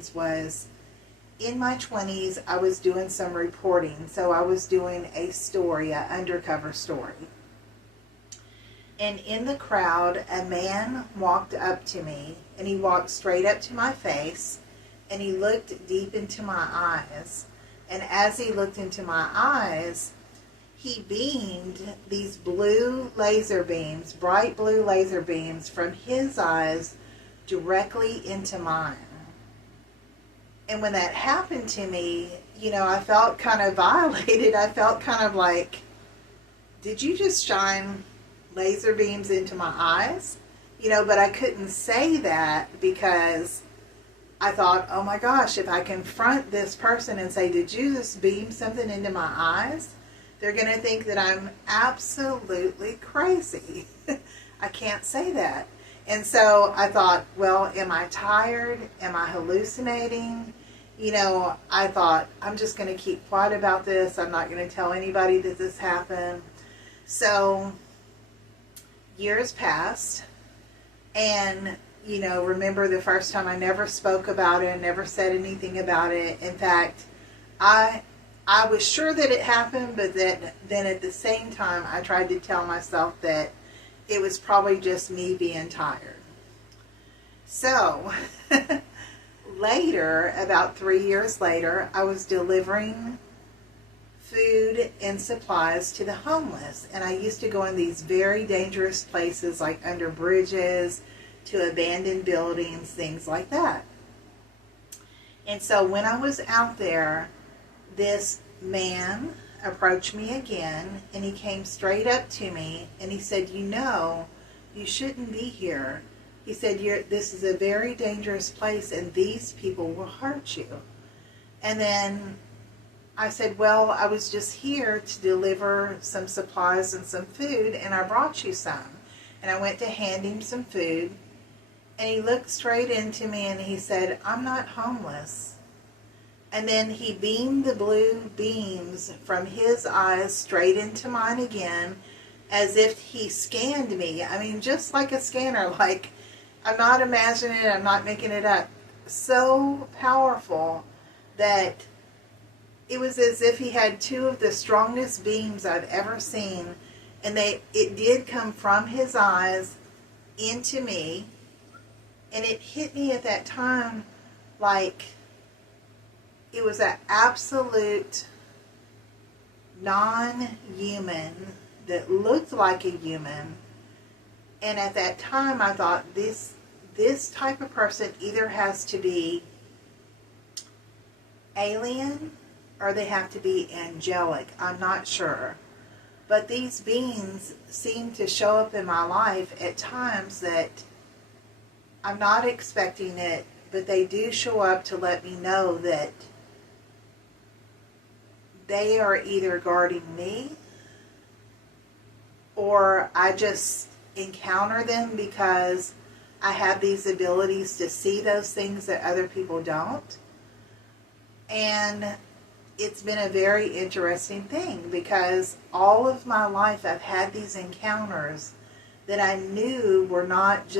beings was, in my 20s, I was doing some reporting. So I was doing a story, an undercover story. And in the crowd, a man walked up to me, and he walked straight up to my face, and he looked deep into my eyes. And as he looked into my eyes, he beamed these blue laser beams, bright blue laser beams from his eyes directly into mine. And when that happened to me, I felt kind of violated. I felt kind of like, did you just shine laser beams into my eyes? But I couldn't say that because I thought, oh my gosh, if I confront this person and say, did you just beam something into my eyes? They're going to think that I'm absolutely crazy. I can't say that. And so I thought, well, am I tired? Am I hallucinating? I thought, I'm just going to keep quiet about this. I'm not going to tell anybody that this happened. So years passed, and remember the first time I never spoke about it, never said anything about it. In fact, I was sure that it happened, but then at the same time, I tried to tell myself that it was probably just me being tired. So later, about 3 years later, I was delivering food and supplies to the homeless. And I used to go in these very dangerous places, like under bridges, to abandoned buildings, things like that. And so when I was out there, this man approached me again, and he came straight up to me, and he said, you shouldn't be here. He said, this is a very dangerous place, and these people will hurt you. And then I said, well, I was just here to deliver some supplies and some food, and I brought you some. And I went to hand him some food, and he looked straight into me, and he said, I'm not homeless. And then he beamed the blue beams from his eyes straight into mine again, as if he scanned me. I mean, just like a scanner, like, I'm not imagining it, I'm not making it up. So powerful that it was as if he had two of the strongest beams I've ever seen, and it did come from his eyes into me, and it hit me at that time like it was an absolute non-human that looked like a human. And at that time I thought, this type of person either has to be alien or they have to be angelic. I'm not sure. But these beings seem to show up in my life at times that I'm not expecting it, but they do show up to let me know that they are either guarding me, or I just encounter them because I have these abilities to see those things that other people don't. And it's been a very interesting thing because all of my life I've had these encounters that I knew were not just